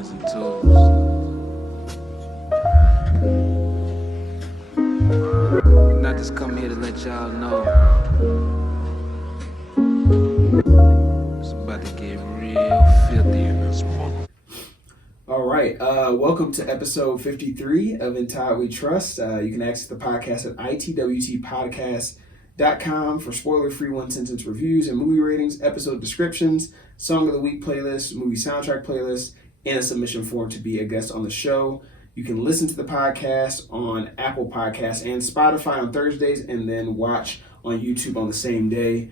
ones and twos. And I just come here to let y'all know it's about to get real filthy in this mother. All right, welcome to episode 53 of In Todd We Trust. You can access the podcast at itwtpodcast.com for spoiler-free one-sentence reviews and movie ratings, episode descriptions, song of the week playlist, movie soundtrack playlist, and a submission form to be a guest on the show. You can listen to the podcast on Apple Podcasts and Spotify on Thursdays and then watch on YouTube on the same day.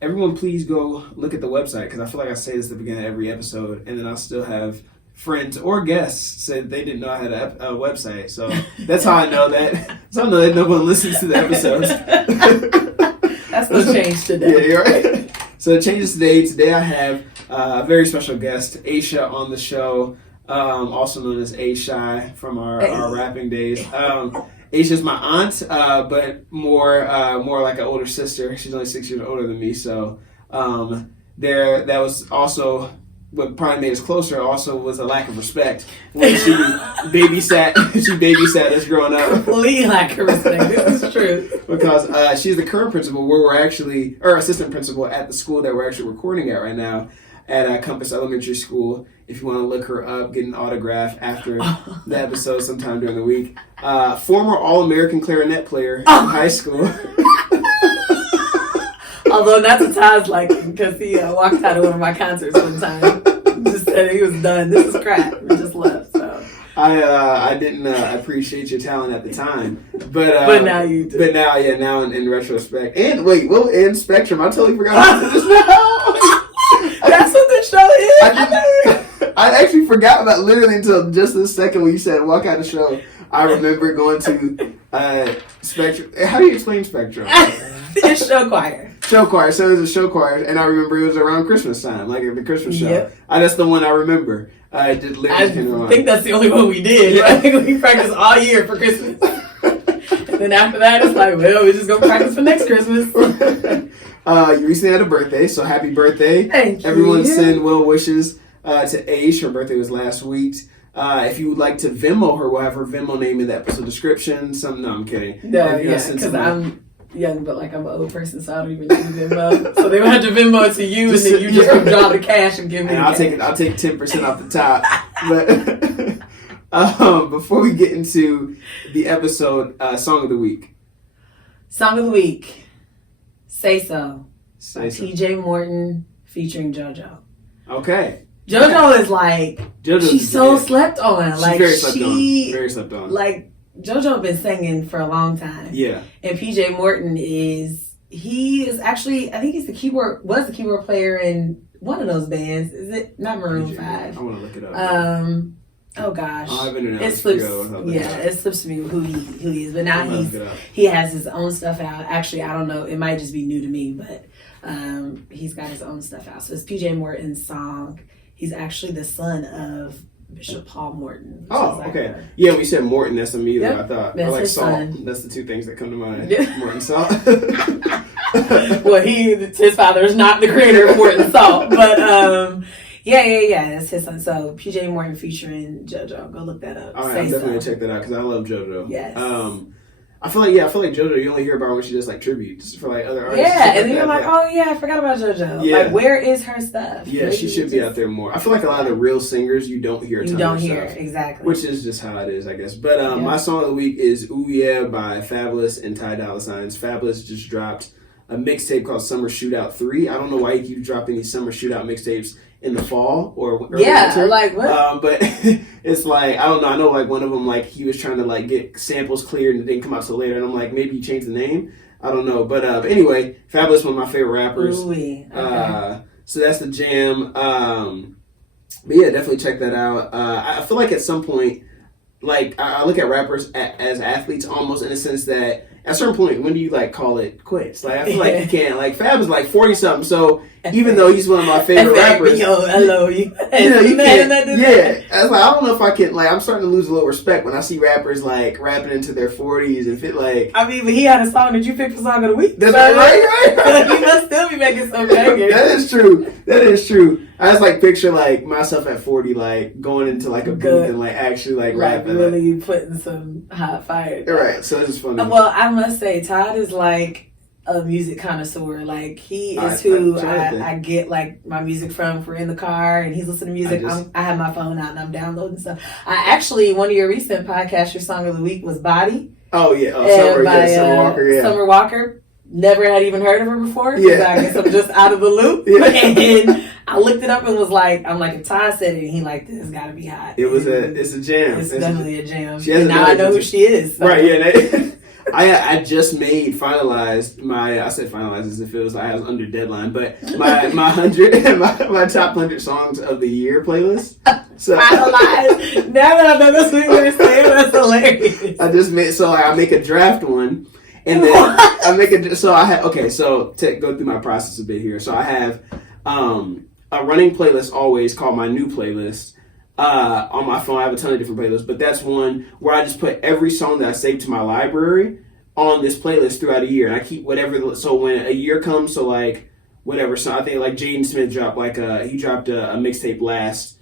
Everyone please go look at the website because I feel like I say this at the beginning of every episode and then I'll still have friends or guests say they didn't know I had a website. So that's how I know that. So I know that no one listens to the episodes. That's no change today. Yeah, you're right. So it changes today. Today I have a very special guest, Aisha, on the show, also known as A-Shy from our rapping days. Aisha's my aunt, but more like an older sister. She's only 6 years older than me. So that was also what probably made us closer. Also was a lack of respect when she babysat. She babysat us growing up. Complete lack of respect. This is true. Because she's the current principal, where we're actually, or assistant principal at the school that we're actually recording at right now, at Compass Elementary School. If you want to look her up, get an autograph after the episode sometime during the week. Former All-American clarinet player in high school. Although not to Todd's liking, because he walked out of one of my concerts one time. Just said he was done. This is crap. We just left. So I didn't appreciate your talent at the time, but now you do. But now, yeah, now in retrospect. And wait, well, in Spectrum, I totally forgot to do this now. That's what this show is. I actually forgot about literally until just this second when you said walk out the show. I remember going to Spectrum. How do you explain Spectrum? It's show choir. Show choir. So it was a show choir, and I remember it was around Christmas time, like the Christmas show. Yep. That's the one I remember. I think that's the only one we did. Yeah. I think we practiced all year for Christmas. And then after that, it's like, well, we're just going to practice for next Christmas. You recently had a birthday, so happy birthday. Thank Everyone you. send well wishes to Aish. Her birthday was last week. If you would like to Venmo her, we'll have her Venmo name in the episode description. No, I'm kidding. No, yeah, because I'm young, but like I'm an old person, so I don't even need Venmo. So they would have to Venmo it to you, and then you just withdraw the cash and give me. And I'll take 10% off the top. But before we get into the episode, song of the week. Song of the week, "Say So" by So. PJ Morton featuring JoJo. Okay. JoJo is like she's so yeah. slept on. She's Like very slept on. Very slept on. Like JoJo been singing for a long time. Yeah. And PJ Morton he is actually, I think was the keyboard player in one of those bands. Is it not Maroon 5? I want to look it up. Oh gosh. It slips me who he is. But now he has his own stuff out. Actually, I don't know. It might just be new to me, but he's got his own stuff out. So it's PJ Morton's song. He's actually the son of Bishop Paul Morton. Oh, like okay. Yeah, we said Morton. That's immediately Yep, I thought. that's I like his Salt. son. That's the two things that come to mind. Yeah. Morton Salt. Well, his father is not the creator of Morton Salt, but yeah, that's his son. So PJ Morton featuring JoJo. Go look that up. All right, I'm definitely gonna check that out because I love JoJo. Yes. I feel like JoJo. You only hear about her when she does like tributes for like other artists. Yeah, and then you're like, oh yeah, I forgot about JoJo. Yeah. Like, where is her stuff? Yeah, Maybe she should be out there more. I feel like a lot of the real singers you don't hear. You don't hear exactly, which is just how it is, I guess. But my song of the week is "Ooh Yeah" by Fabulous and Ty Dolla $ign. Fabulous just dropped a mixtape called Summer Shootout 3. I don't know why you keep dropping these Summer Shootout mixtapes in the fall or winter. Like what? But it's like, I don't know. I know like one of them, like he was trying to like get samples cleared and it didn't come out till later. And I'm like, maybe you changed the name. I don't know. But anyway, Fabulous, one of my favorite rappers. Ooh-wee. Okay. So that's the jam. But yeah, definitely check that out. I feel like at some point, like I look at rappers as athletes almost in the sense that at a certain point, when do you like call it quits? Like I feel like you can't. Like Fab is like 40 something, so even though he's one of my favorite rappers. Yo, hello, you know, you can't. Yeah, I was like, I don't know if I can. Like, I'm starting to lose a little respect when I see rappers like rapping into their 40s and fit like. I mean, but he had a song that you picked for song of the week. That's right. He must still be making some bangers. That is true. That is true. I just like picture like myself at 40, like going into like a booth and like actually like rapping, really putting some hot fire. Right. So this is funny. Well, I must say, Todd is like a music connoisseur. Like he is who I get like my music from. If we're in the car and he's listening to music, I have my phone out and I'm downloading stuff. I actually, one of your recent podcasts, your song of the week was Body. Oh yeah, Summer Walker. Yeah, Summer Walker. Never had even heard of her before. Yeah, I guess I'm just out of the loop. Yeah. And I looked it up and was like, I'm like, if Todd said it, and he like, this got to be hot. It's a jam. It's definitely a jam. And now I know who she is. So. Right. Yeah. I just finalized as if it was I was under deadline, but my my top 100 songs of the year playlist. So finalized. Now that I know that's what you were saying, that's hilarious. I make a draft one, and then I make it. So I have So to go through my process a bit here. So I have a running playlist always called my new playlist. On my phone, I have a ton of different playlists, but that's one where I just put every song that I saved to my library on this playlist throughout a year, and I keep whatever. So when a year comes, so like whatever. So I think like Jaden Smith dropped he dropped a mixtape last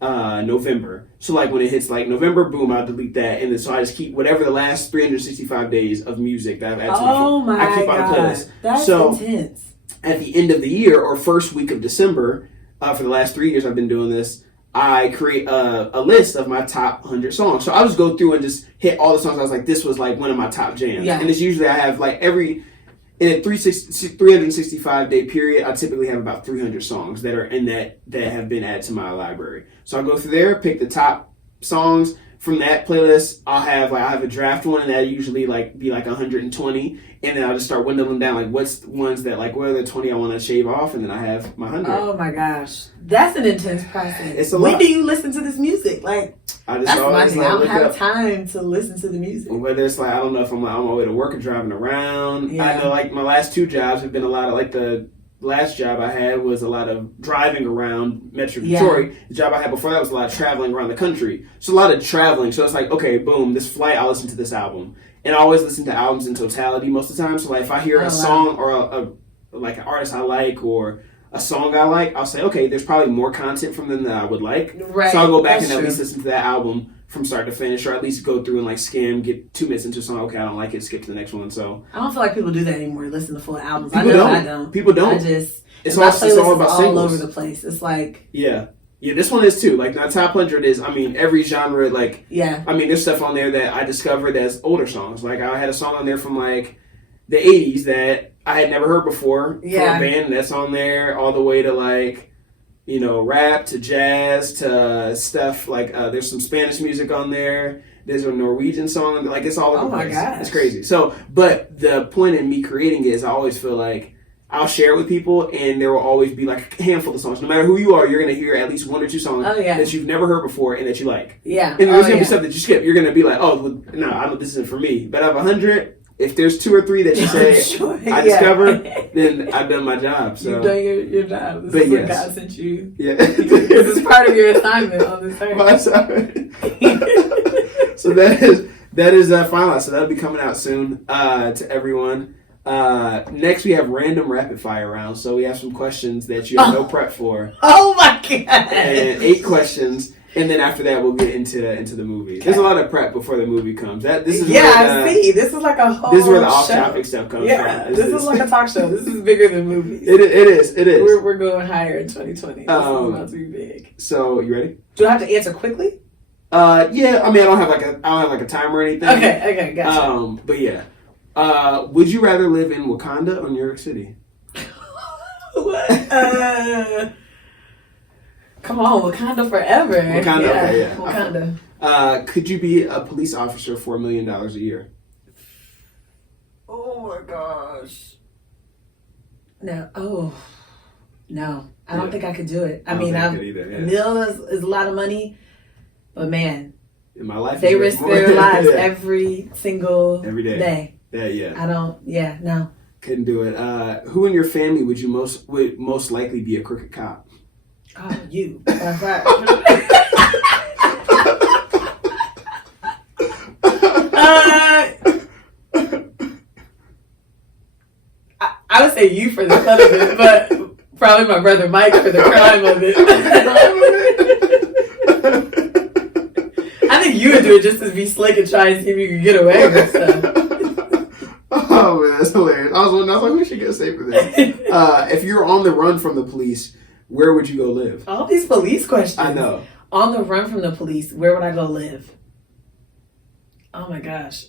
November. So like when it hits like November, boom, I'll delete that, and then so I just keep whatever the last 365 days of music that I've added to my phone. I keep on a playlist. That's intense. At the end of the year or first week of December, for the last 3 years I've been doing this. I create a list of my top 100 songs. So I'll just go through and just hit all the songs. I was like, this was like one of my top jams. Yeah. And it's usually I have like in a 365 day period, I typically have about 300 songs that are in that have been added to my library. So I'll go through there, pick the top songs from that playlist. I'll have a draft one, and that usually be 120. And then I'll just start windowing down, like what's the ones that what are the 20 I want to shave off, and then I have my 100. Oh my gosh, that's an intense process. It's a lot. When do you listen to this music? Like that's my thing. I don't have time to listen to the music. Whether it's I don't know if I'm on my way to work or driving around. Yeah. I know my last 2 jobs have been a lot of the last job I had was a lot of driving around Metro Detroit. The job I had before that was a lot of traveling around the country. So a lot of traveling. So it's okay, boom, this flight, I'll listen to this album. And I always listen to albums in totality most of the time. So if I hear a song or an artist I like or a song I like, I'll say, okay, there's probably more content from them than I would like. Right. So I'll go back at least listen to that album from start to finish, or at least go through and skim, get 2 minutes into a song. Okay, I don't like it, skip to the next one. So I don't feel like people do that anymore. Listen to full albums. I don't. People don't. It's all about all singles. over the place. It's like Yeah, this one is too. My top 100 is, every genre, there's stuff on there that I discovered as older songs. I had a song on there from, the 80s that I had never heard before from a band that's on there, all the way to, rap, to jazz, to stuff, there's some Spanish music on there. There's a Norwegian song, it's all over the place. Gosh. It's crazy. So, but the point in me creating it is I always feel like I'll share it with people, and there will always be a handful of songs. No matter who you are, you're going to hear at least 1 or 2 songs that you've never heard before and that you like. Yeah. And there's going to be stuff that you skip. You're going to be like, this isn't for me. But out of 100, if there's 2 or 3 that you say I discovered, then I've done my job. So you've done your job. This is what God sent you. Yeah. This is part of your assignment on this earth. My assignment. So that is finalized. So that'll be coming out soon to everyone. Next we have random rapid fire rounds. So we have some questions that you have no prep for. Oh my god! And 8 questions, and then after that we'll get into the movie. Okay. There's a lot of prep before the movie comes. I see. This is like a whole. This is where the off-topic stuff comes from. Yeah, this is like a talk show. This is bigger than movies. It is. We're going higher in 2020. This is about to be big. So you ready? Do I have to answer quickly? Yeah. I don't have a timer or anything. Okay, gotcha. But yeah. Would you rather live in Wakanda or New York City? What? Come on, Wakanda forever. Wakanda. Could you be a police officer for $1 million a year? Oh my gosh. No. Oh. No. I don't think I could do it. I mean, $1 million is a lot of money, but man. In my life, they risk their lives every single day. Yeah. No. Couldn't do it. Who in your family would most likely be a crooked cop? Oh, you. I would say you for the fun of it, but probably my brother Mike for the crime of it. I think you would do it just to be slick and try and see if you could get away with stuff. Oh man, that's hilarious. I was like, we should get safe for this. If you're on the run from the police, where would you go live? All these police questions. I know. On the run from the police, where would I go live? Oh my gosh.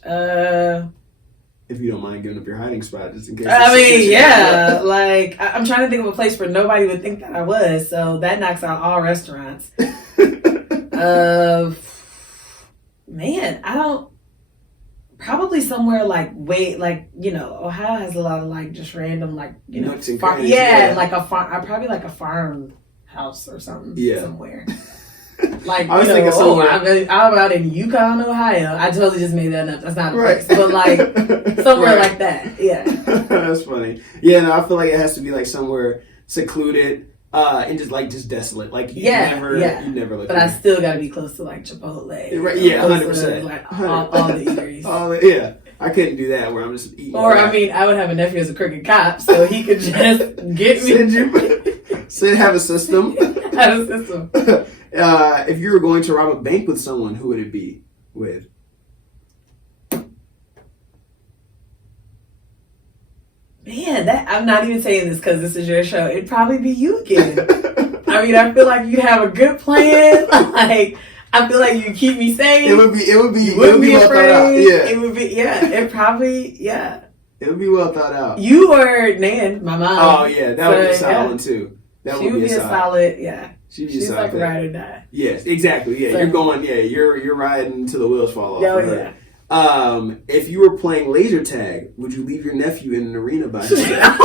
If you don't mind giving up your hiding spot, just in case. I mean, yeah. Like, I'm trying to think of a place where nobody would think that I was, so that knocks out all restaurants. Man, I don't. Probably somewhere Ohio has a lot of like just random nooks and farm. crannies, Yeah, like a farm. I probably like a farmhouse or something. Yeah. Somewhere. Like I was thinking somewhere. I'm out in Yukon, Ohio. I totally just made that up. That's not a place, but like somewhere like that. Yeah. That's funny. Yeah, no, I feel like it has to be like somewhere secluded. And just desolate. Like you never look. But I still got to be close to like Chipotle. Right? Yeah, 100%. Like all the eateries. Yeah, I couldn't do that where I'm just eating. Or I would have a nephew as a crooked cop, so he could just get me. Have a system. Have a system. If you were going to rob a bank with someone, who would it be with? Man, I'm not even saying this because this is your show. It'd probably be you again. I mean, I feel like you'd have a good plan. Like, I feel like you'd keep me safe. It would be well thought out. Yeah. It would be, It probably, It would be well thought out. You or Nan, my mom. Oh, yeah. That would be a solid one, too. She would be a solid, She's like ride or die. Yes, exactly. Yeah, so, you're riding until the wheels fall off. Oh, yeah. If you were playing laser tag, would you leave your nephew in an arena by himself?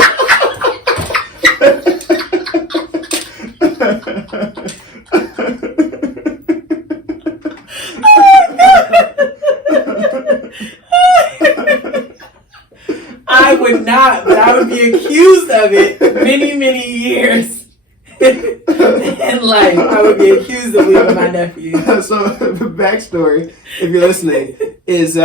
I would not, but I would be accused of it many, many years. In life, I would be accused of leaving my nephew. So the backstory, if you're listening, is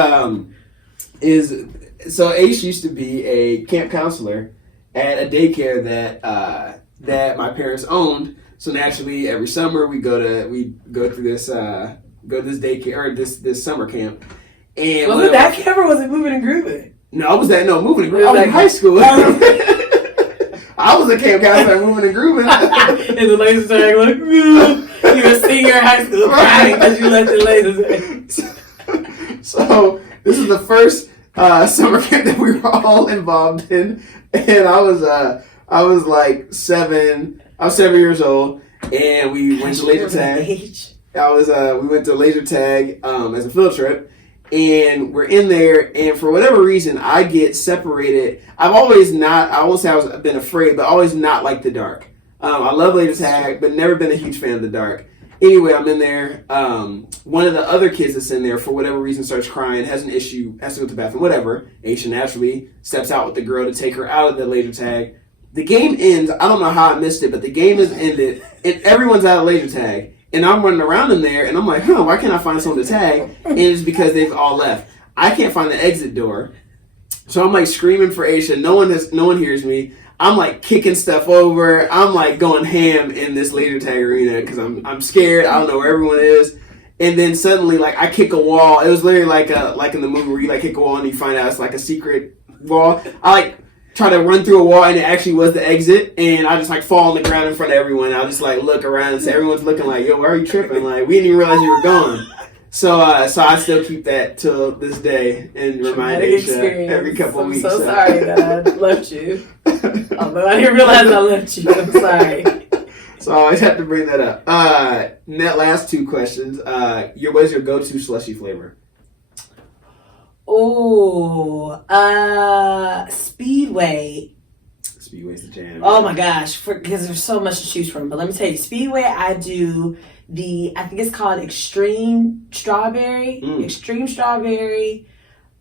Ace used to be a camp counselor at a daycare that my parents owned. So naturally, every summer we go to this daycare or this summer camp. And was it that camp or was it Moving and Grooving? No, Moving and Grooving. I was in high school. I was a camp counselor Moving and Grooving. And the laser tag like, you were senior in high school crying because you left the laser tag. So this is the first summer camp that we were all involved in, and I was like 7. I was 7 years old, and we went to laser tag. We went to laser tag as a field trip. And we're in there, and for whatever reason, I get separated. I won't say I've been afraid, but always not like the dark. I love laser tag, but never been a huge fan of the dark. Anyway, I'm in there. One of the other kids that's in there, for whatever reason, starts crying, has an issue, has to go to the bathroom, whatever. Aisha naturally steps out with the girl to take her out of the laser tag. The game ends. I don't know how I missed it, but the game has ended, and everyone's out of laser tag. And I'm running around in there, and I'm like, why can't I find someone to tag? And it's because they've all left. I can't find the exit door. So I'm like screaming for Aisha. No one hears me. I'm like kicking stuff over. I'm like going ham in this laser tag arena because I'm scared. I don't know where everyone is. And then suddenly, like, I kick a wall. It was literally like in the movie where you like kick a wall and you find out it's like a secret wall. I like try to run through a wall, and it actually was the exit, and I just like fall on the ground in front of everyone. I just like look around and say, everyone's looking like, yo, why are you tripping? Like, we didn't even realize you were gone. So I still keep that till this day and remind Aisha every couple of weeks. I'm so sorry that I left you. Although I didn't realize I left you. I'm sorry. So I always have to bring that up. Net last 2 questions. What is your go-to slushy flavor? Oh, Speedway. Speedway's the jam. Oh my gosh, because there's so much to choose from. But let me tell you, Speedway, I do I think it's called Extreme Strawberry,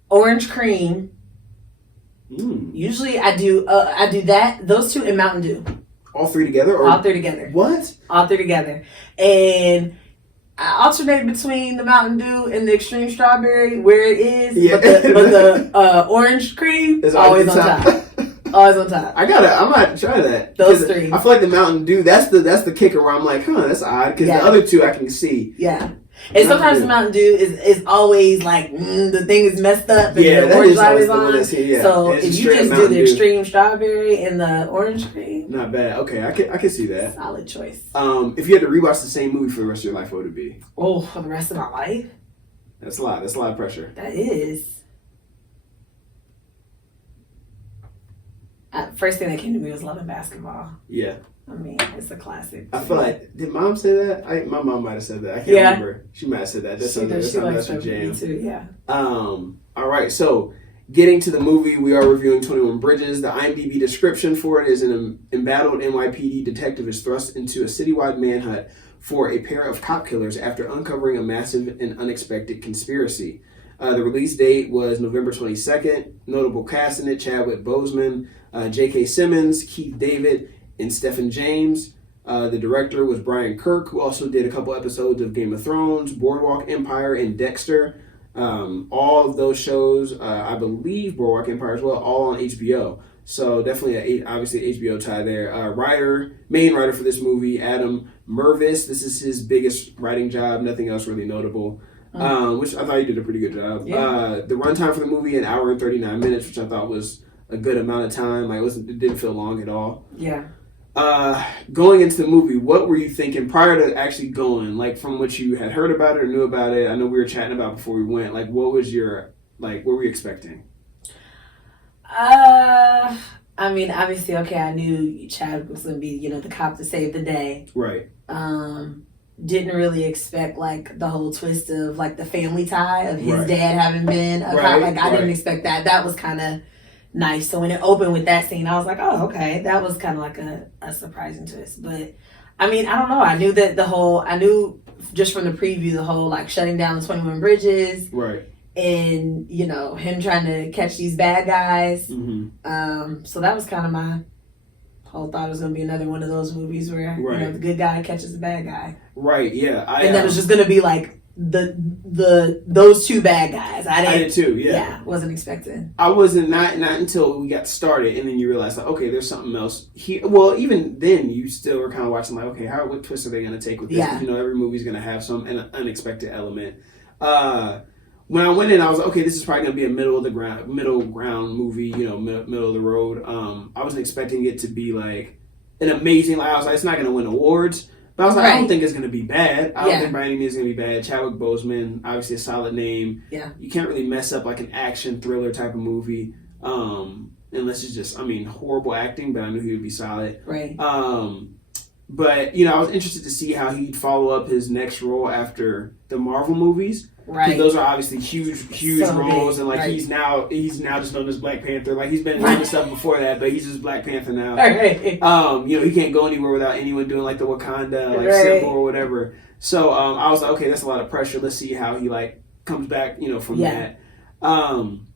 orange cream, Usually I do that, those two, and Mountain Dew. All three together? Or? All three together. What? All three together. And I alternate between the Mountain Dew and the Extreme Strawberry where it is, but the orange cream is always on top. Always on top. I might try that. Those three. I feel like the Mountain Dew, that's the kicker where I'm like, that's odd, because the other two I can see. Yeah. And sometimes the Mountain Dew is always like, the thing is messed up and the orange light is on. So if you just do the Extreme Strawberry and the orange cream. Not bad. Okay, I can see that. Solid choice. If you had to rewatch the same movie for the rest of your life, what would it be? Oh, for the rest of my life? That's a lot. That's a lot of pressure. That is. First thing that came to me was Love and Basketball. Yeah. I mean, it's a classic. I feel like, did Mom say that? My mom might have said that. I can't remember. She might have said that. That's something that's her jam. Too, yeah. All right, so getting to the movie, we are reviewing 21 Bridges. The IMDb description for it is an embattled NYPD detective is thrust into a citywide manhunt for a pair of cop killers after uncovering a massive and unexpected conspiracy. The release date was November 22nd. Notable cast in it: Chadwick Boseman, J.K. Simmons, Keith David, and Stephen James. The director was Brian Kirk, who also did a couple episodes of Game of Thrones, Boardwalk Empire, and Dexter. All of those shows, I believe Boardwalk Empire as well, all on HBO. So definitely, obviously, HBO tie there. Main writer for this movie, Adam Mervis. This is his biggest writing job. Nothing else really notable. Which I thought he did a pretty good job. Yeah. The runtime for the movie, 1 hour and 39 minutes, which I thought was a good amount of time. Like it didn't feel long at all. Yeah. Going into the movie, what were you thinking prior to actually going? Like from what you had heard about it or knew about it? I know we were chatting about before we went. Like what were you expecting? I mean, obviously, okay, I knew Chad was going to be, the cop to save the day. Right. Didn't really expect like the whole twist of like the family tie of his dad having been a cop. Like I didn't expect that. That was kind of nice. So when it opened with that scene, I was like, oh, okay. That was kind of like a surprising twist. But I mean, I don't know. I knew just from the preview, the whole like shutting down the 21 Bridges. Right. And, him trying to catch these bad guys. Mm-hmm. So that was kind of my whole thought. It was going to be another one of those movies where, the good guy catches the bad guy. Right, yeah. And that was just going to be like those two bad guys. I did too, yeah. Yeah, wasn't expecting. I wasn't, not until we got started, and then you realize, like, okay, there's something else here. Well, even then, you still were kind of watching, like, okay, what twist are they going to take with this? Yeah. Because, every movie's going to have some unexpected element. When I went in, I was like, okay, this is probably going to be a middle ground movie, middle of the road. I wasn't expecting it to be, like, an amazing, like, I was like, it's not going to win awards. But I was like, I don't think it's going to be bad. I don't think by any means it's going to be bad. Chadwick Boseman, obviously a solid name. Yeah. You can't really mess up like an action thriller type of movie. Unless it's just, horrible acting, but I knew he would be solid. Right. But, I was interested to see how he'd follow up his next role after the Marvel movies. Right. Because those are obviously huge roles. And, like, he's now just known as Black Panther. Like, he's been in other stuff before that, but he's just Black Panther now. Right. He can't go anywhere without anyone doing, like, the Wakanda, symbol or whatever. So, I was like, okay, that's a lot of pressure. Let's see how he, like, comes back, from that. And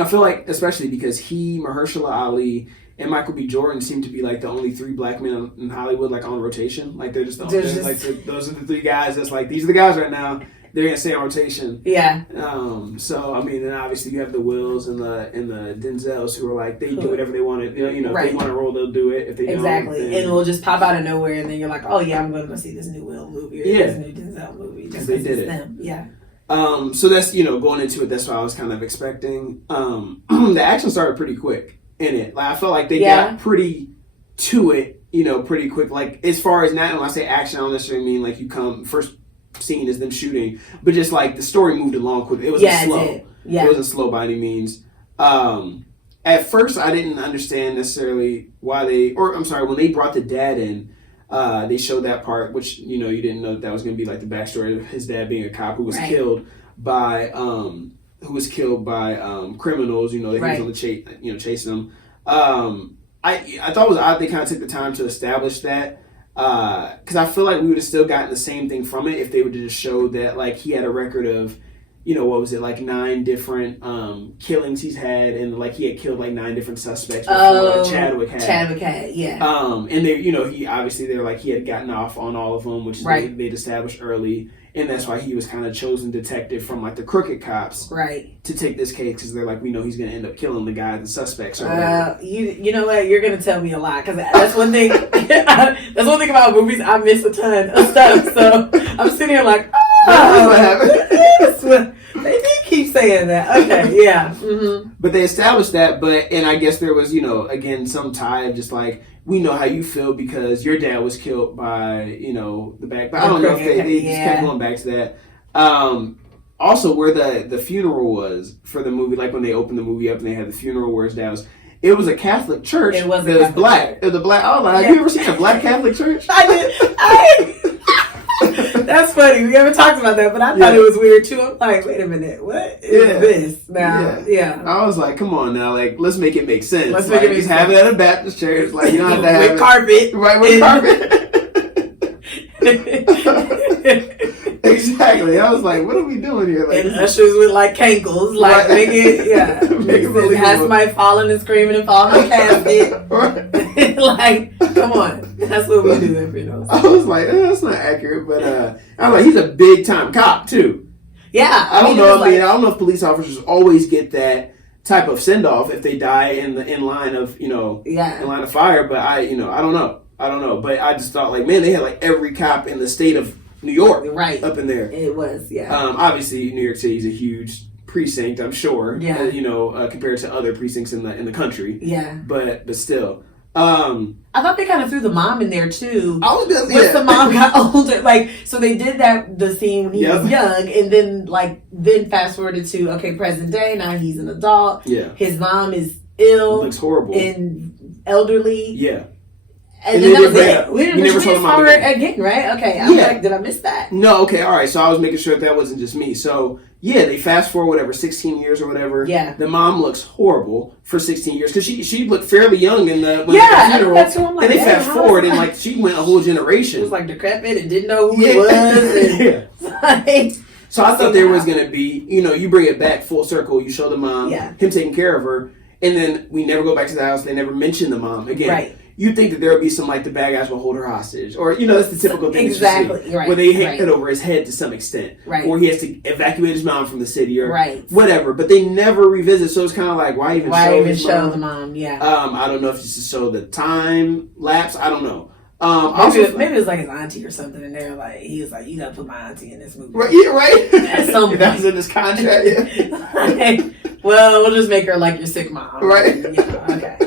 I feel like, especially because he, Mahershala Ali, and Michael B. Jordan seem to be, like, the only three black men in Hollywood, like, on rotation. Like, they're just those are the three guys that's, like, these are the guys right now. They're gonna stay on rotation. Yeah. So then obviously you have the Wills and the Denzels who are like they do whatever they want to. If they want to roll, they'll do it. If they don't, and it will just pop out of nowhere, and then you're like, oh yeah, I'm going to go see this new Will movie or this new Denzel movie just they did it. Them. Yeah. So that's going into it. That's what I was kind of expecting. The action started pretty quick in it. Like I felt like they got pretty to it. Pretty quick. Like as far as now, when I say action, I don't necessarily mean like you come first. Scene is them shooting, but just like the story moved along quickly. It wasn't slow. It wasn't slow by any means. At first, I didn't understand necessarily why when they brought the dad in, they showed that part, which you didn't know that was going to be like the backstory of his dad being a cop who was killed by criminals. They was on the chase, chasing them. I thought it was odd they kind of took the time to establish that. Because I feel like we would have still gotten the same thing from it if they would have just showed that like he had a record of, what was it, like 9 different killings he's had, and like he had killed like 9 different suspects before Chadwick had. Yeah. And they, he obviously they're like he had gotten off on all of them, which they'd established early, and that's why he was kind of chosen detective from like the crooked cops, right, to take this case because they're like, we know he's going to end up killing the guy, the suspects. Or you know what? You're going to tell me a lot because that's one thing. That's one thing about movies. I miss a ton of stuff, so I'm sitting here like, that's what happened. They did keep saying that. Okay, yeah. Mm-hmm. But they established that, and I guess there was, again, some tie of just like, we know how you feel because your dad was killed by, the back. But I don't know if they just kept going back to that. Also, where the funeral was for the movie, like when they opened the movie up and they had the funeral where his dad was, it was a Catholic church. It was black. Church. It was a black. I was like, have you ever seen a black Catholic church? I did. That's funny. We haven't talked about that, but I thought it was weird too. I'm like, wait a minute, what is this now? Yeah. I was like, come on now, like let's make it make sense. Let's make it make sense. Have it at a Baptist church, like you don't have to have with carpet, right? With carpet. Exactly. I was like, what are we doing here? Like, and ushers with like cankles, like make it have somebody falling and screaming and falling in the casket. Like, come on, that's what we do every day. I was like, that's not accurate, but I was like, he's a big time cop too. Yeah, I don't know. I don't know if police officers always get that type of send off if they die in line of in line of fire. But I don't know. But I just thought like, man, they had like every cop in the state of New York, right, up in there. It was, yeah. Obviously, New York City is a huge precinct, I'm sure. Yeah. Compared to other precincts in the country. Yeah. But still. I thought they kind of threw the mom in there too. I was just, Once the mom got older, so they did the scene when he was young, and then fast forwarded to present day. Now he's an adult. Yeah. His mom is ill. Looks horrible. And elderly. Yeah. And then that was it. We didn't saw her again, right? Okay. I'm like, did I miss that? No, okay, all right. So I was making sure that wasn't just me. So, yeah, they fast forward, 16 years or whatever. Yeah. The mom looks horrible for 16 years because she looked fairly young in the funeral. That's who I'm like, and they fast forward and, she went a whole generation. She was, decrepit and didn't know who he was. And, so I thought there was going to be, you bring it back full circle. You show the mom, him taking care of her, and then we never go back to the house. They never mention the mom again. Right. You'd think that there would be some, the bad guys will hold her hostage. Or, that's the typical thing exactly, that you see. Right, where they hit it over his head to some extent. Right. Or he has to evacuate his mom from the city or right. whatever. But they never revisit. So it's kind of like, why even show the mom? Yeah. I don't know if it's to show the time lapse. I don't know. Maybe it was like his auntie or something, and they're like, he was like, you gotta put my auntie in this movie. Right, yeah, right. At some point. That was in this contract. Yeah. Well, we'll just make her like your sick mom. Right. Okay.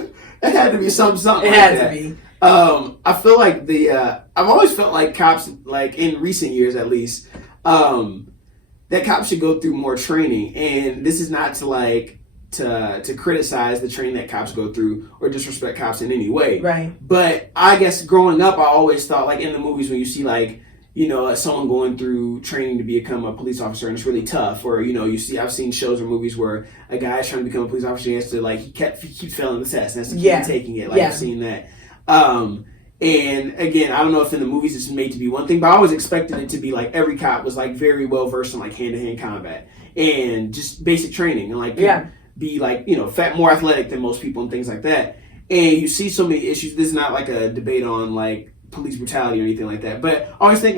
It had to be something it had to be. I feel like I've always felt like cops, in recent years at least, that cops should go through more training. And this is not to criticize the training that cops go through or disrespect cops in any way. Right. But I guess growing up, I always thought, in the movies when you see, someone going through training to become a police officer and it's really tough. Or, I've seen shows or movies where a guy's trying to become a police officer and he has to, he keeps failing the test and has to keep taking it. I've seen that. And again, I don't know if in the movies it's made to be one thing, but I always expected it to be every cop was very well versed in hand-to-hand combat and just basic training and be more athletic than most people and things like that. And you see so many issues. This is not a debate on police brutality or anything like that, but I always think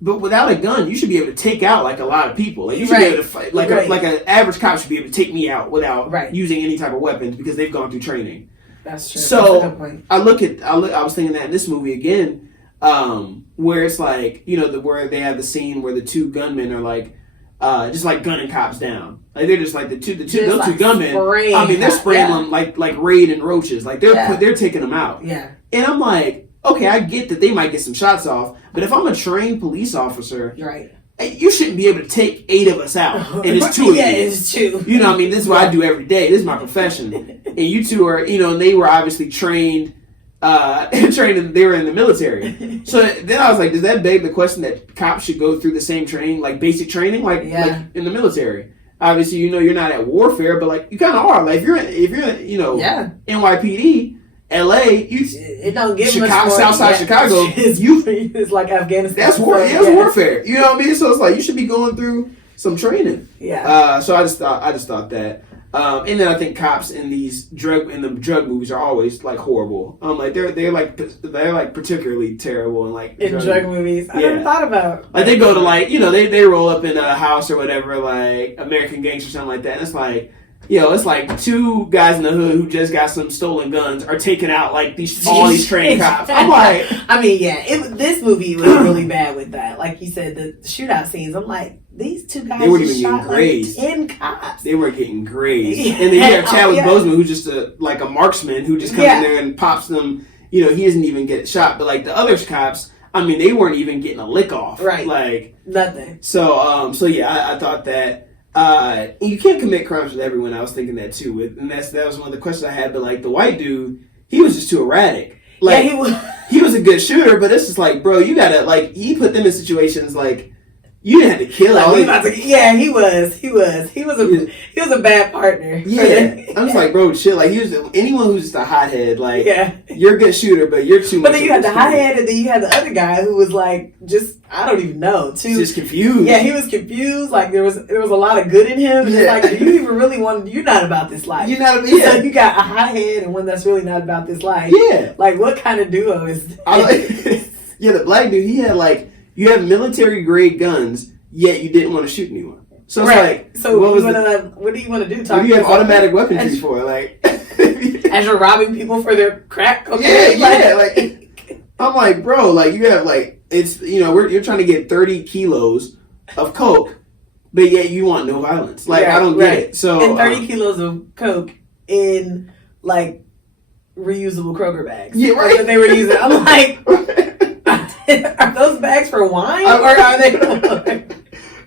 but without a gun, you should be able to take out a lot of people. You should be able to fight an average cop should be able to take me out without using any type of weapons because they've gone through training. That's true. So that's a good point. I was thinking that in this movie again, where it's where they have the scene where the two gunmen are just gunning cops down. They're just those two gunmen. I mean, they're spraying them like Raid and roaches. They're taking them out. Yeah. And I'm like, okay, I get that they might get some shots off, but if I'm a trained police officer, right. You shouldn't be able to take 8 of us out, and it's 2 of you. Yeah, it's 2. You know what I mean? This is what I do every day. This is my profession. And you two are, and they were obviously trained, they were in the military. So then I was like, does that beg the question that cops should go through the same training, basic training, like in the military? Obviously, you're not at warfare, but you kind of are. If you're NYPD, LA, it don't give Chicago, Southside Chicago, it's like Afghanistan. That's war. It's warfare. You know what I mean? So it's you should be going through some training. Yeah. So I just thought that. And then I think cops in the drug movies are always like horrible. Like they're like particularly terrible and like in drug movies. I never thought about. Like they go to like they roll up in a house or whatever, like American Gangster or something like that. And it's like it's like two guys in the hood who just got some stolen guns are taking out like all these trained cops. I'm like, I mean, this movie was really bad with that. Like you said, the shootout scenes. I'm like, these two guys they weren't just even shot getting like 10 cops. They were getting grazed. And then you have Chadwick Boseman, who's just a marksman who just comes in there and pops them. He doesn't even get shot. But like the other cops, I mean, they weren't even getting a lick off. Right. Like nothing. So yeah, I thought that. You can't commit crimes with everyone. I was thinking that too, and that was one of the questions I had. But like the white dude, he was just too erratic. Like he was a good shooter, but it's just like, bro, you gotta like he put them in situations like you didn't have to kill all. He was a bad partner. Yeah, I'm just like, bro, shit. Like anyone who's just a hothead. Like you're a good shooter, but you're too much. But then you had the hothead, and then you had the other guy who was like just I don't even know. Just confused. Yeah, he was confused. Like there was a lot of good in him. Yeah. Like, do you even really want? You're not about this life. You're not. So you got a hothead and one that's really not about this life. Yeah. Like what kind of duo is this? The black dude. He had like you have military grade guns, yet you didn't want to shoot anyone. So it's like, so what do you want to do? What do you have automatic weaponry for? Like, as you're robbing people for their crack cocaine? Yeah. Like, I'm like, bro, like you have like it's you're trying to get 30 kilos of coke, but yet you want no violence. Like I don't get it. So and 30 kilos of coke in like reusable Kroger bags. Yeah, right. That they were using. I'm like, are those bags for wine or are they?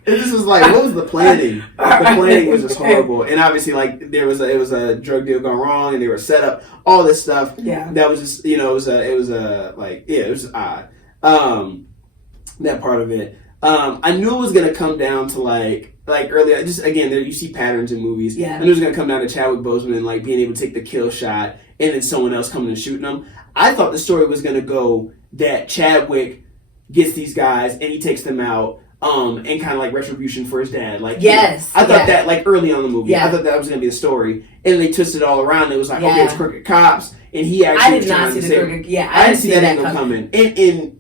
This was like, what was the planning? The planning was just horrible, and obviously, like it was a drug deal gone wrong, and they were set up, all this stuff. Yeah, that was just it was odd. That part of it. I knew it was gonna come down to like earlier. Just again, you see patterns in movies. Yeah, I knew it was gonna come down to Chadwick Boseman like being able to take the kill shot, and then someone else coming and shooting them. I thought the story was gonna go that Chadwick gets these guys and he takes them out. And kind of like retribution for his dad. Like, yes. I thought that like early on in the movie. Yeah. I thought that was going to be the story. And they twisted it all around. It was like, okay, it's crooked cops. And he actually I did not see the crooked. Yeah, I didn't see that angle coming. And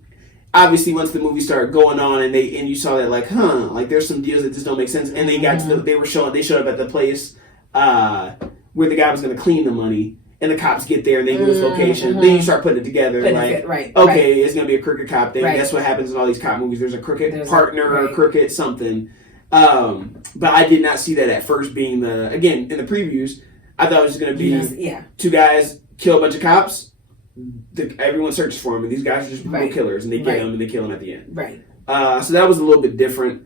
obviously once the movie started going on and you saw that like, like there's some deals that just don't make sense. And they got to they showed up at the place where the guy was going to clean the money. And the cops get there and they knew his location. Then you start putting it together. It's going to be a crooked cop thing. That's what happens in all these cop movies. There's a crooked partner or crooked something. But I did not see that at first being again, in the previews, I thought it was going to be two guys kill a bunch of cops. Everyone searches for them. And these guys are just brutal killers. And they get them and they kill them at the end. Right. So that was a little bit different.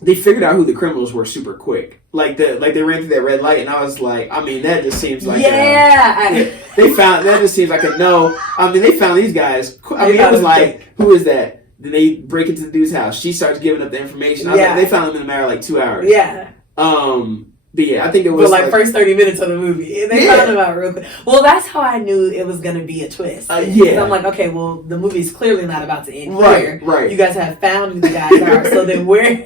They figured out who the criminals were super quick. Like they ran through that red light, and I was like, I mean, that just seems like they found that just seems like a no. I mean, they found these guys. I mean, it was like, who is that? Then they break into the dude's house. She starts giving up the information. I was like, they found them in a matter of like 2 hours. Yeah. But yeah, I think it was like first 30 minutes of the movie. They found them out real quick. Well, that's how I knew it was going to be a twist. I'm like, okay, well, the movie's clearly not about to end here. Right. You guys have found who the guys are. So then where's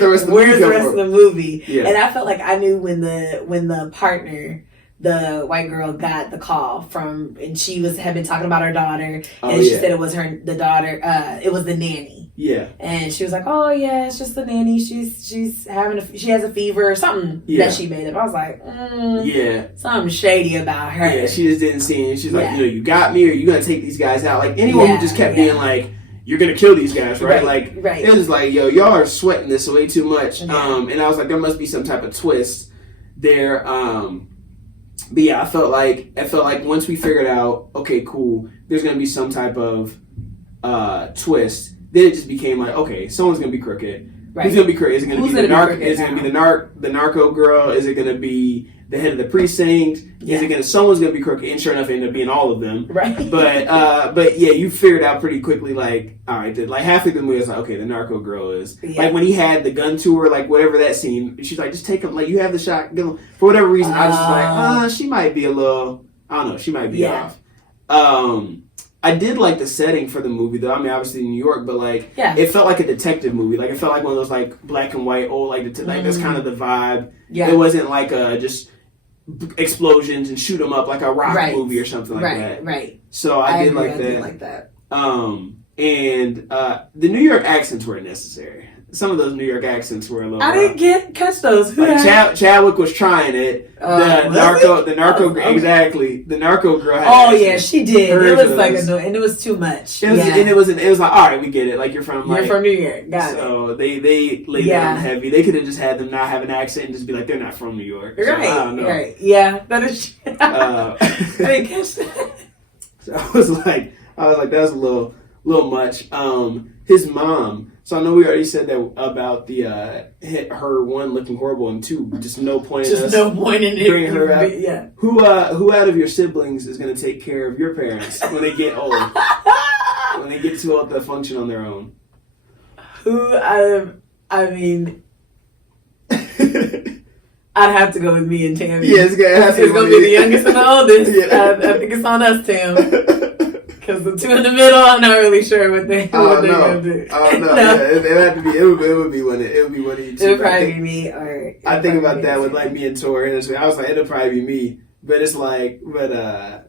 the rest of the movie? Yeah. And I felt like I knew when the partner, the white girl, got the call from, and she had been talking about her daughter, and she said it was the daughter. It was the nanny. Yeah. And she was like, "Oh yeah, it's just the nanny. She has a fever or something that she made up." I was like, something shady about her. Yeah, she just didn't see it. She's like, you got me, or you gonna take these guys out? Like anyone who just kept being like, you're gonna kill these guys, right? It was like, yo, y'all are sweating this way too much. And I was like, there must be some type of twist there. But yeah, I felt like once we figured out, okay, cool, there's gonna be some type of twist. Then it just became like, okay, someone's gonna be crooked. Right. Who's gonna be crooked? Is it gonna be the narc? Is it gonna be the narco girl? Is it gonna be the head of the precinct? Yeah. Is it someone's gonna be crooked? And sure enough, it ended up being all of them. Right. But yeah, you figured out pretty quickly. Like, all right, like halfway through the movie, I was like, okay, the narco girl is like when he had the gun to her, like whatever that scene. She's like, just take him. Like you have the shot. Give him. For whatever reason, I was just like, she might be a little. I don't know. She might be off. I did like the setting for the movie, though. I mean, obviously New York, but like, it felt like a detective movie. Like, it felt like one of those like black and white old like that's kind of the vibe. Yeah, it wasn't like just explosions and shoot 'em up like a rock movie or something like that. Right. So I did like that. And the New York accents were necessary. Some of those New York accents were a little. I didn't catch those. Like Chadwick was trying it. The narco, exactly. The narco girl. Had she did. It was like and it was too much. It was like, all right, we get it. Like you're from New York. Got it. So they laid down heavy. They could have just had them not have an accent and just be like, they're not from New York. So, right. I don't know. Right. Yeah, that is. I didn't catch that. So I was like, that was a little much. His mom. So I know we already said that about the her one looking horrible and two just no point in it bringing her up. Yeah. Who out of your siblings is going to take care of your parents when they get old? When they get too old to function on their own? I mean, I'd have to go with me and Tammy. Yeah, it's going to be the youngest and the oldest. Yeah. I think it's on us, Tam. Because the two in the middle, I'm not really sure what they're gonna do. Oh no! Yeah, it had to be. It would be one of you two. It would probably be me. I think about that with like me and Tori. I was like, it'll probably be me. But it's like, but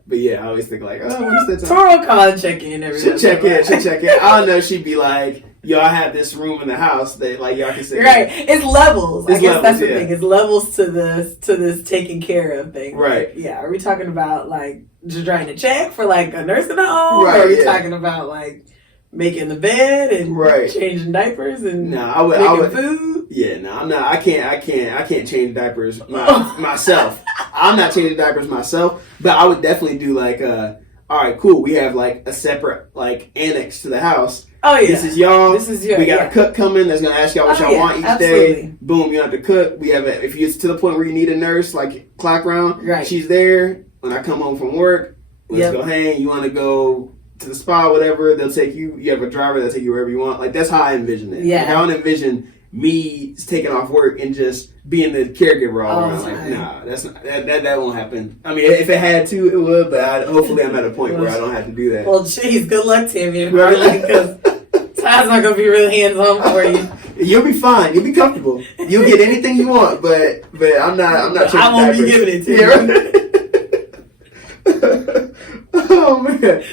yeah, I always think like, oh, what's that time? Tori will call and check in every. She'll check in. I don't know. She'd be like, yo, I have this room in the house that like y'all can sit. Right. It's levels. I guess that's the thing. It's levels to this taking care of thing. Right. Like, yeah. Are we talking about like just writing a check for like a nursing home? Right. Or are we talking about like making the bed and changing diapers and making food? Yeah, no, I'm not. I can't change diapers myself. I'm not changing diapers myself, but I would definitely do like all right, cool. We have like a separate like annex to the house. Oh yeah, this is y'all. We got a cook coming that's gonna ask y'all what y'all want each day. Boom, you don't have to cook. We have if you get to the point where you need a nurse, like clock round, she's there. When I come home from work, let's go hang. You want to go to the spa, whatever, they'll take you. You have a driver that'll take you wherever you want. Like that's how I envision it. Yeah, like, I don't envision me taking off work and just being the caregiver all around. Like, nah, that's not, that won't happen. I mean, if it had to, it would. But hopefully, I'm at a point where I don't have to do that. Well, jeez, good luck, Tammy. Because Todd's not gonna be really hands on for you. You'll be fine. You'll be comfortable. You'll get anything you want. But I'm not. I won't be giving it to you. Yeah, right? Oh man.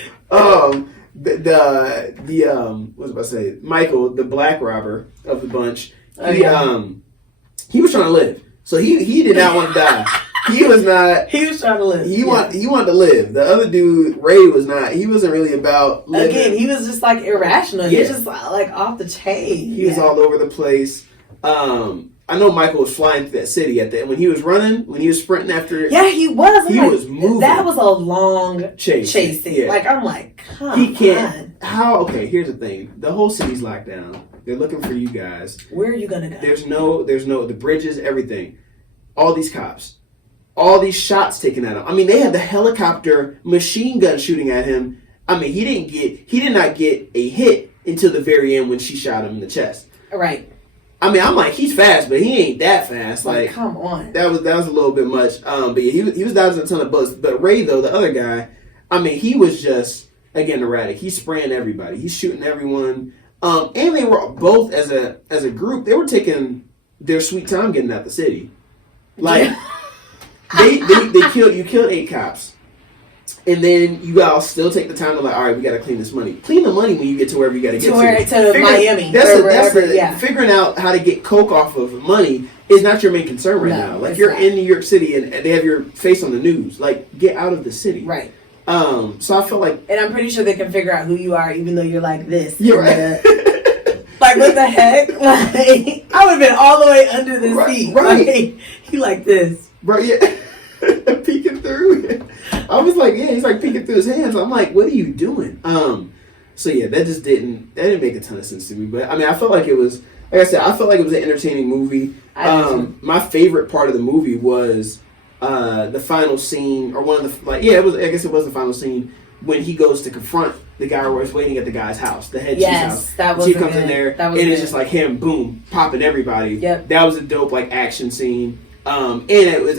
What was I about to say? Michael, the black robber of the bunch, he was trying to live. So he did not want to die. He was not. He was trying to live. He wanted to live. The other dude, Ray, was not. He wasn't really about living. Again, he was just like irrational. He was just like off the chain. He was all over the place. I know Michael was flying through that city at the when he was running, when he was sprinting after. Yeah, he was. He was moving. That was a long chasing. Yeah. Like I'm like, he can't. How? Okay, here's the thing. The whole city's locked down. They're looking for you guys. Where are you gonna go? There's no the bridges, everything. All these cops, all these shots taken at him. I mean, they had the helicopter machine gun shooting at him. I mean, he did not get a hit until the very end when she shot him in the chest. Right. I mean, I'm like, he's fast, but he ain't that fast. Like, come on. That was a little bit much. But yeah, he was dodging a ton of bullets. But Ray, though, the other guy, I mean, he was just again erratic. He's spraying everybody. He's shooting everyone. And they were both as a group. They were taking their sweet time getting out the city. Like they killed 8 cops. And then you all still take the time to like, all right, we got to clean this money. Clean the money when you get to wherever you got to get to. Miami. Figuring out how to get coke off of money is not your main concern right now. Like you're in New York City and they have your face on the news. Like get out of the city. Right. So I feel like, and I'm pretty sure they can figure out who you are, even though you're like this. You're right. Like what the heck? Like I would have been all the way under the seat. Right. Like, he like this. Bro, yeah. Peeking through. I was like, yeah, he's like peeking through his hands. I'm like, what are you doing? So yeah, that didn't make a ton of sense to me. But I mean, I felt like it was, like I said, I felt like it was an entertaining movie. My favorite part of the movie was the final scene, or one of the I guess it was the final scene when he goes to confront the guy who was waiting at the guy's house, the head chief's house. That was he comes in there, and it's just like him, boom, popping everybody. Yep. That was a dope like action scene. And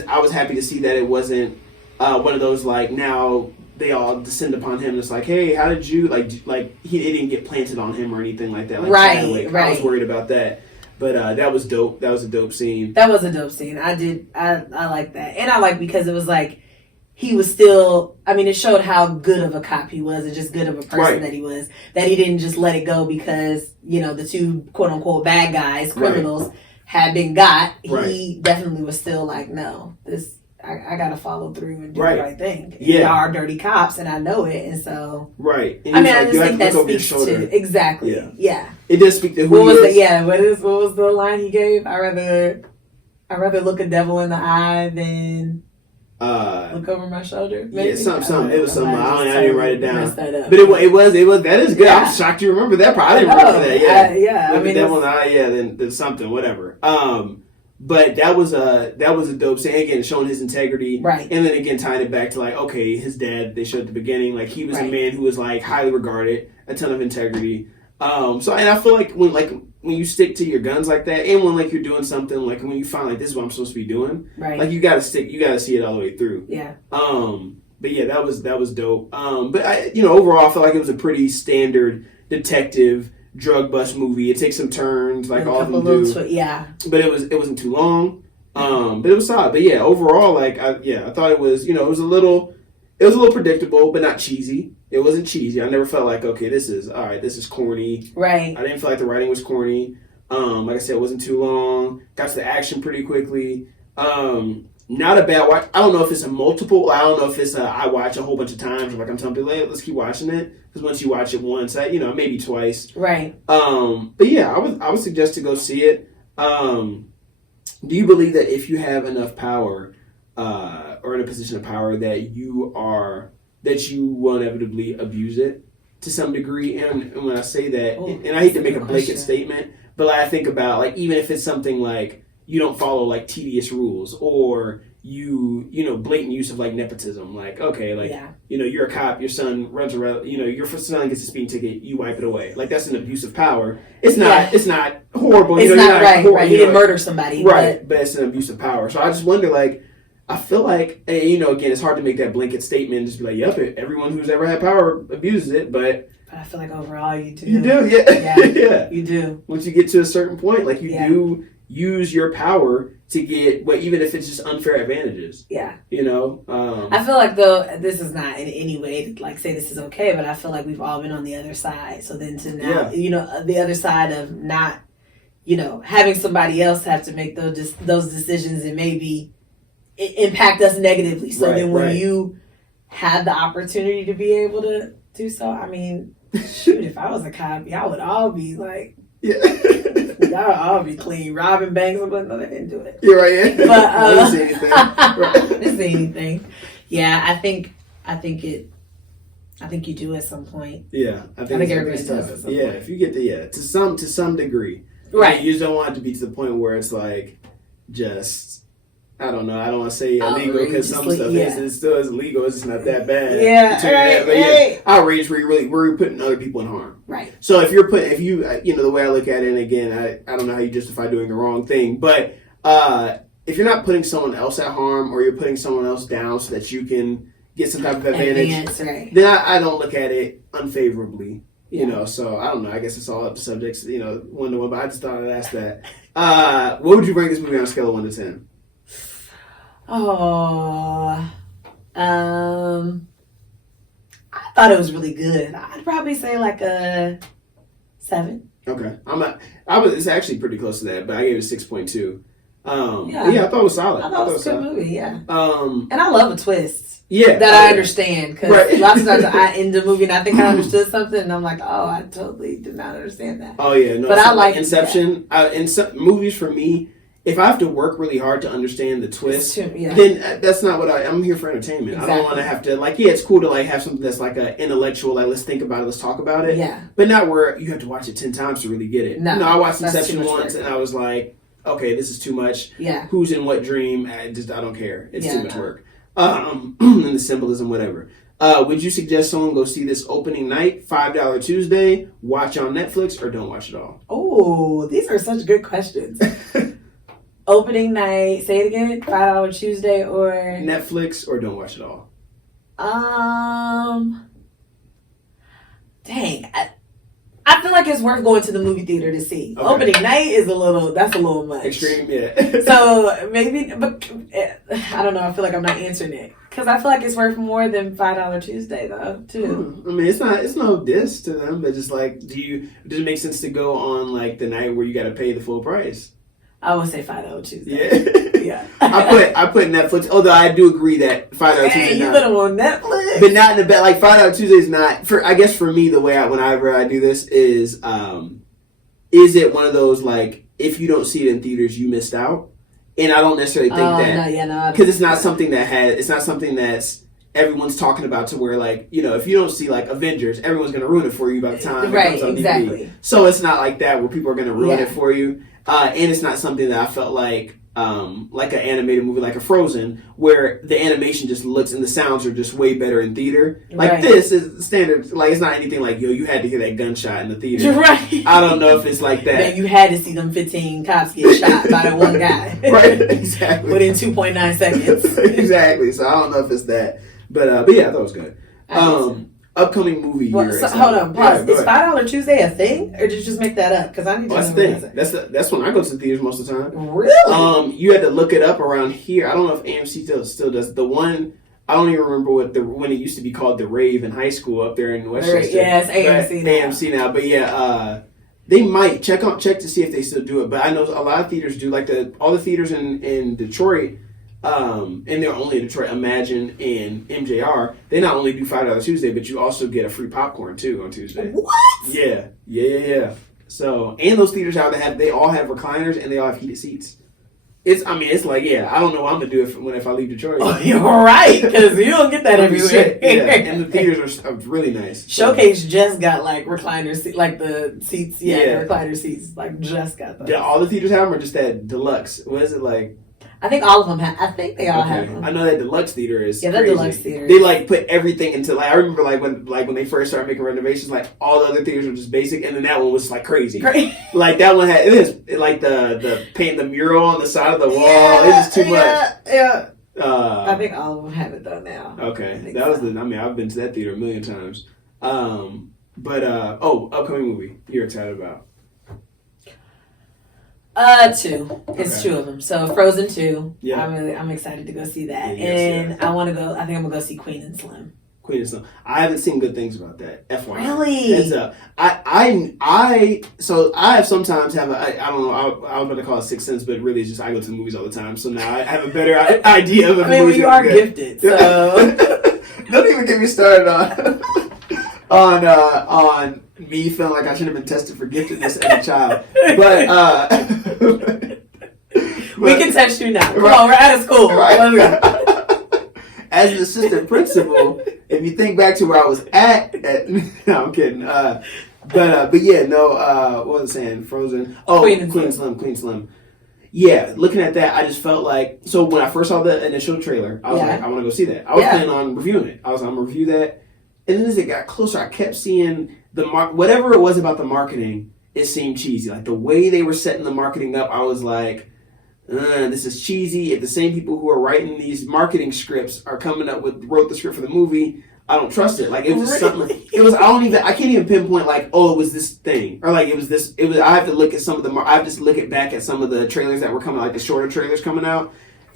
I was happy to see that it wasn't one of those like now they all descend upon him. And it's like, hey, how did you like he didn't get planted on him or anything like that. Like, right. I was worried about that. But that was dope. That was a dope scene. That was a dope scene. I like that. And I like because it was like he was still, I mean, it showed how good of a cop he was and just good of a person that he was. That he didn't just let it go because, you know, the two quote unquote bad guys, criminals, had been got. He definitely was still like, no, this I gotta follow through and do the right thing. Yeah. Y'all are dirty cops and I know it, and so and I mean, I just think that speaks to exactly. Yeah. It does speak to who what he was is. What was the line he gave? I rather look a devil in the eye than look over my shoulder. Maybe? Yeah, something. It was something. I didn't write it down. But it was. That is good. I'm shocked you remember that part. I didn't remember that. Yeah. Look the devil in the eye. Yeah. Then something. Whatever. But that was a dope scene. Again, showing his integrity, right? And then again, tying it back to like, okay, his dad. They showed at the beginning, like he was a man who was like highly regarded, a ton of integrity. So and I feel like when you stick to your guns like that, and when like you're doing something like when you find like this is what I'm supposed to be doing, right? Like you gotta see it all the way through. Yeah. But yeah, that was dope. But overall, I feel like it was a pretty standard detective drug bust movie. It takes some turns, like all of them do. But it wasn't too long. But it was solid. But yeah, overall, like I thought it was, it was a little predictable, but not cheesy. It wasn't cheesy. I never felt like, okay, this is corny. Right. I didn't feel like the writing was corny. Like I said, it wasn't too long. Got to the action pretty quickly. Not a bad watch. I don't know if it's a multiple. I don't know if it's I watch a whole bunch of times. Or like I'm telling people, hey, let's keep watching it. Because once you watch it once, maybe twice. Right. But yeah, I would suggest to go see it. Do you believe that if you have enough power, or in a position of power, that you will inevitably abuse it to some degree? And when I say that, and I hate to make a blanket statement, but like I think about like even if it's something like you don't follow like tedious rules or you blatant use of like nepotism, like okay, like you're a cop, your son runs around, your son gets a speeding ticket, you wipe it away. Like that's an abuse of power. It's not horrible. It's not right. He didn't murder somebody, right? But it's an abuse of power. So I just wonder, like, I feel like, and, again, it's hard to make that blanket statement and just be like, yep, everyone who's ever had power abuses it, but I feel like overall you do. You do, yeah. Yeah, you do. Once you get to a certain point, like you do use your power to get, even if it's just unfair advantages. Yeah. I feel like, though, this is not in any way to like say this is okay, but I feel like we've all been on the other side. So then to now, the other side of not, having somebody else have to make those decisions and maybe impact us negatively. So then when you have the opportunity to be able to do so, I mean, shoot, if I was a cop, y'all would all be like, y'all would all be clean, robbing banks. I'm like, no, they didn't do it. You're right, yeah. But I didn't say anything. I didn't say anything. Yeah, I think you do at some point. Yeah, I think everybody does at some point. If you get to some degree, right? You just don't want it to be to the point where it's like just. I don't know. I don't want to say illegal because some stuff it still is illegal. It's just not that bad. Yeah, outrage where you're putting other people in harm. Right. So if the way I look at it, and again, I don't know how you justify doing the wrong thing, but if you're not putting someone else at harm or you're putting someone else down so that you can get some type of advantage, then I don't look at it unfavorably. So I don't know. I guess it's all up to subjects, one to one. But I just thought I'd ask that. What would you rate this movie on a scale of 1 to 10? Oh, I thought it was really good. I'd probably say like a 7. Okay, it's actually pretty close to that, but I gave it 6.2. I thought it was solid. I thought it was a good movie. Yeah. And I love a twist. Yeah, that I understand because lots of times I end the movie and I think I understood something and I'm like, oh, I totally did not understand that. Oh yeah, no. But I like Inception. In some movies, for me, if I have to work really hard to understand the twist, then that's not what I'm here for entertainment. Exactly. I don't want to have to it's cool to have something that's like an intellectual, let's think about it, let's talk about it. Yeah. But not where you have to watch it 10 times to really get it. No, I watched Inception once and I was like, okay, this is too much. Yeah. Who's in what dream? I don't care. It's too much work. And the symbolism, whatever. Would you suggest someone go see this opening night, $5 Tuesday, watch on Netflix, or don't watch it all? Oh, these are such good questions. Opening night, say it again, $5 Tuesday or... Netflix or don't watch it all? Dang. I feel like it's worth going to the movie theater to see. Okay. Opening night is that's a little much. Extreme, yeah. So maybe, but I don't know. I feel like I'm not answering it because I feel like it's worth more than $5 Tuesday though, too. I mean, it's no diss to them, but just like, does it make sense to go on like the night where you got to pay the full price? I would say $5 Tuesday. Yeah. I put Netflix. Although I do agree that $5 Tuesday. You put them on Netflix, but not in the bed. Like $5 Tuesday is not for. I guess for me, the way whenever I do this is it one of those like if you don't see it in theaters, you missed out, and I don't necessarily think that because it's not something it's not something that's everyone's talking about to where like if you don't see like Avengers, everyone's gonna ruin it for you by the time it comes on DVD. So it's not like that where people are gonna ruin it for you. And it's not something that I felt like an animated movie like a Frozen, where the animation just looks and the sounds are just way better in theater. Like this is standard. Like it's not anything like you had to hear that gunshot in the theater. Right. I don't know if it's like that. Man, you had to see them 15 cops get shot by that one guy. Right. Exactly. Within 2.9 seconds. Exactly. So I don't know if it's that, but yeah, that was good. Upcoming movie. Hold on, pause. Is $5 Tuesday a thing, or did you just make that up? Because I need to know. That's the thing. That's when I go to the theaters most of the time. Really? You had to look it up around here. I don't know if AMC still does. The one I don't even remember when it used to be called the Rave in high school up there in Westchester. Yeah, it's AMC now. AMC now, but yeah, they might check to see if they still do it. But I know a lot of theaters do. Like all the theaters in Detroit. And they're only in Detroit, Imagine and MJR. They not only do $5 Tuesday, but you also get a free popcorn too on Tuesday. What? Yeah. So, and those theaters they all have recliners and they all have heated seats. It's like, I don't know what I'm gonna do if I leave Detroit. Oh, you're right, because you don't get that everywhere. And the theaters are really nice. Showcase just got like recliner seats, like the seats, the recliner seats, like just got those. Yeah, all the theaters have them, or just that deluxe? What is it like? I think all of them have. I think they all have them. I know that deluxe theater is the crazy. Deluxe theater. They like put everything into like I remember when they first started making renovations, like all the other theaters were just basic, and then that one was like crazy. Like that one had like the paint the mural on the side of the wall. It's just too much. Yeah. I think all of them have it though now. Okay, that was I've been to that theater a million times. Upcoming movie you're excited about? 2. It's 2 of them. So Frozen 2. Yeah. I'm excited to go see that. I want to go. I think I'm gonna go see Queen and Slim. I haven't seen good things about that. FYI. Really? Heads up. I have sometimes have I don't know. I was going to call it sixth sense, but really it's just I go to the movies all the time. So now I have a better idea of. You are gifted. So don't even get me started on me feeling like I should have been tested for giftedness as a child. But we can test you now. Come on, we're out of school. Right. As an assistant principal, if you think back to where I was at no, I'm kidding. What was I saying? Frozen. Oh, Queen Slim. Yeah, looking at that, I just felt like when I first saw the initial trailer, I was like, I want to go see that. I was planning on reviewing it. I'm gonna review that. And then as it got closer, I kept seeing whatever it was about the marketing, it seemed cheesy. Like the way they were setting the marketing up, I was like, this is cheesy. If the same people who are writing these marketing scripts are wrote the script for the movie, I don't trust it. Like it was just something. It was I can't even pinpoint like, it was this thing or like it was this. It was. I have to look at some of the. I have to look back at some of the trailers that were coming, like the shorter trailers coming out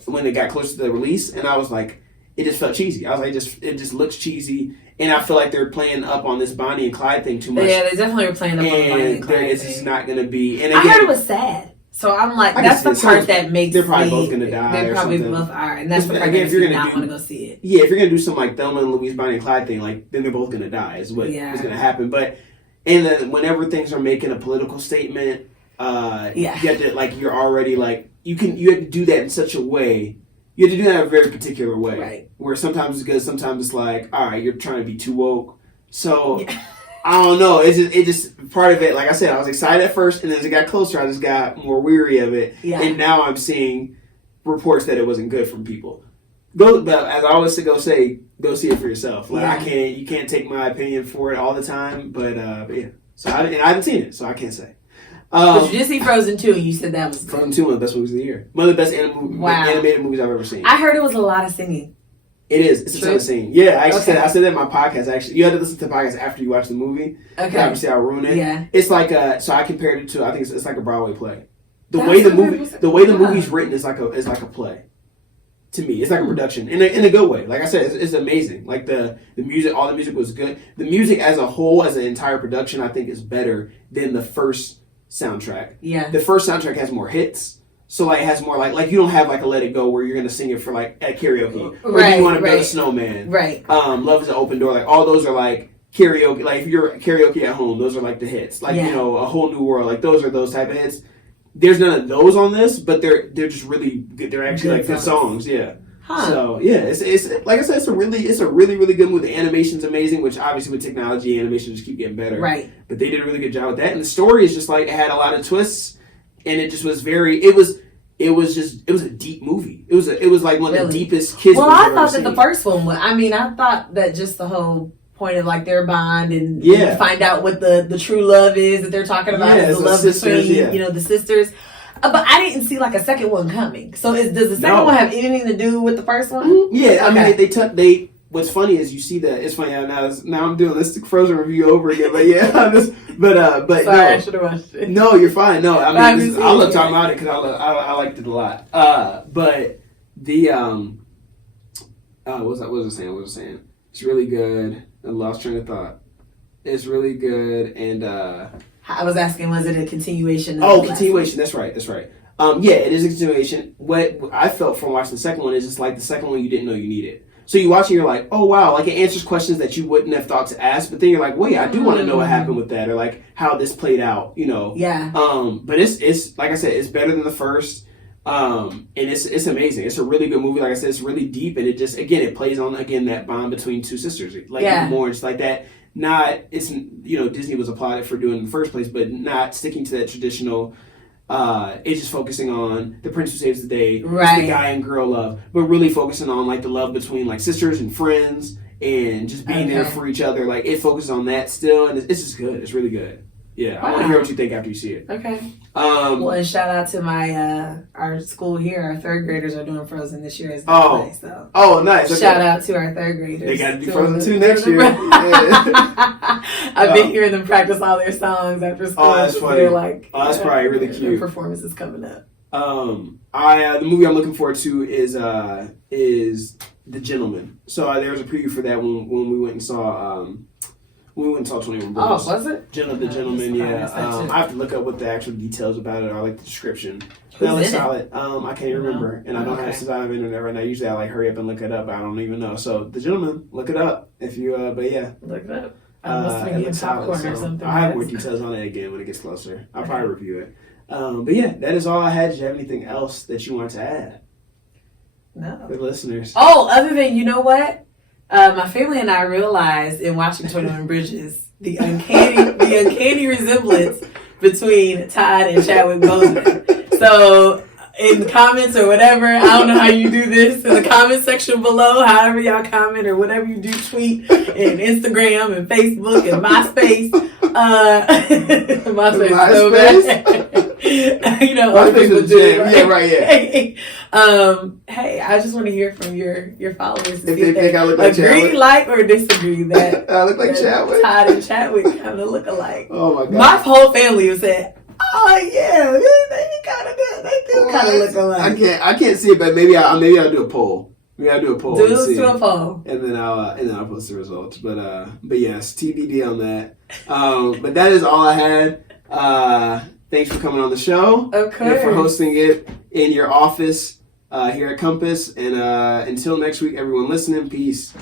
when it got closer to the release, and I was like, it just felt cheesy. I was like, it just looks cheesy. And I feel like they're playing up on this Bonnie and Clyde thing too much. Yeah, they definitely were playing up on the Bonnie and Clyde thing. It's just not going to be. And again, I heard it was sad. So I'm like, that's the part that makes they're probably both going to die. They probably both are. And that's the part that makes me not want to go see it. Yeah, if you're going to do some like Thelma and Louise Bonnie and Clyde thing, like then they're both going to die is what is going to happen. But and then whenever things are making a political statement, you have to like you're already like you have to do that in such a way. You have to do that in a very particular way. Right. Where sometimes it's good, sometimes it's like, all right, you're trying to be too woke. So, I don't know. It just part of it, like I said, I was excited at first, and as it got closer, I just got more weary of it. Yeah. And now I'm seeing reports that it wasn't good from people. But as I always say, go see it for yourself. Like you can't take my opinion for it all the time. But yeah. So I haven't seen it, so I can't say. But you did see Frozen 2, and you said that was good. Frozen 2, one of the best movies of the year. One of the best animated movies I've ever seen. I heard it was a lot of singing. It is. It's a ton of scene. Yeah, I said that in my podcast. Actually, you had to listen to the podcast after you watch the movie. Okay. Obviously, I'll ruin it. Yeah. It's like so I compared it to. I think it's like a Broadway play. The way the movie's written is like a play. To me, it's like a production in a good way. Like I said, it's amazing. Like the music, all the music was good. The music as a whole, as an entire production, I think is better than the first soundtrack. Yeah. The first soundtrack has more hits. So like it has more like you don't have like a Let It Go where you're gonna sing it for like at karaoke or you want to build a snowman. Right. Love Is an Open Door. Like all those are like karaoke. Like if you're karaoke at home, those are like the hits. Like A Whole New World. Like those are those type of hits. There's none of those on this, but they're just really good. They're actually like good songs. Yeah. Huh. So yeah, it's like I said, it's a really good movie. The animation's amazing, which obviously with technology, animation just keep getting better. Right. But they did a really good job with that, and the story is just like it had a lot of twists. And it just was it was a deep movie. It was like one of the deepest kids movies I've ever seen. Well, I thought that the first one was, I thought that just the whole point of like their bond and you find out what the true love is that they're talking about is the love between, the sisters. But I didn't see like a second one coming. So does the second one have anything to do with the first one? Yeah, okay. I mean, what's funny is you see that it's funny now I'm doing this Frozen review over again, but but sorry, I should have watched it. No, you're fine. No, I mean I love talking about it because I liked it a lot. But the what was I saying? It's really good. I lost train of thought. It's really good, and I was asking, was it a continuation? Continuation. That's right. Yeah, it is a continuation. What I felt from watching the second one is it's like the second one you didn't know you needed. So you watch it, you're like, oh wow, like it answers questions that you wouldn't have thought to ask, but then you're like, wait, I do want to know what happened with that, or like how this played out, Yeah. But it's like I said, it's better than the first, and it's amazing. It's a really good movie. Like I said, it's really deep, and it just it plays on that bond between two sisters, like more just like that. Disney was applauded for doing it in the first place, but not sticking to that traditional. It's just focusing on the prince who saves the day, the guy and girl love, but really focusing on like the love between like sisters and friends and just being there for each other. Like it focuses on that still, and it's just good. It's really good. Yeah, I want to hear what you think after you see it. Okay. Well, and shout out to my our school here. Our third graders are doing Frozen this year as well. Nice. Okay. Shout out to our third graders. They got to do Frozen 2 next year. I've been hearing them practice all their songs after school. Oh, that's funny. That's probably really cute. Their performance is coming up. The movie I'm looking forward to is The Gentleman. So there was a preview for that when we went and saw. We went and saw 21 Bridges. Oh, was it? The Gentleman, yeah. I have to look up what the actual details about it are, like the description. That looks solid. I can't even remember. And I don't have since I have internet right now. Usually I hurry up and look it up. I don't even know. So The Gentleman, look it up. If you, but yeah. Look it up. I must be getting popcorn or something. I'll have more details on it again when it gets closer. I'll probably review it. But yeah, that is all I had. Did you have anything else that you want to add? No. For the listeners. Oh, other than, you know what? My family and I realized in watching 21 Bridges the uncanny resemblance between Todd and Chadwick Boseman. So in comments or whatever, I don't know how you do this, in the comment section below, however y'all comment or whatever you do, tweet and Instagram and Facebook and MySpace. MySpace so bad. Other people do it, right? Yeah, right, yeah. Hey, I just want to hear from your followers. If they think I look like Chadwick. Like, or disagree that I look like Chadwick. Todd and Chadwick kind of look alike. Oh my god. My whole family would say, oh yeah, they do kind of look alike. I can't see it, but maybe I'll do a poll. Maybe I'll do a poll. Do a poll, and then I'll post the results. But yes, TBD on that. But that is all I had. Thanks for coming on the show. Okay. And for hosting it in your office here at Compass. And until next week, everyone listening, peace.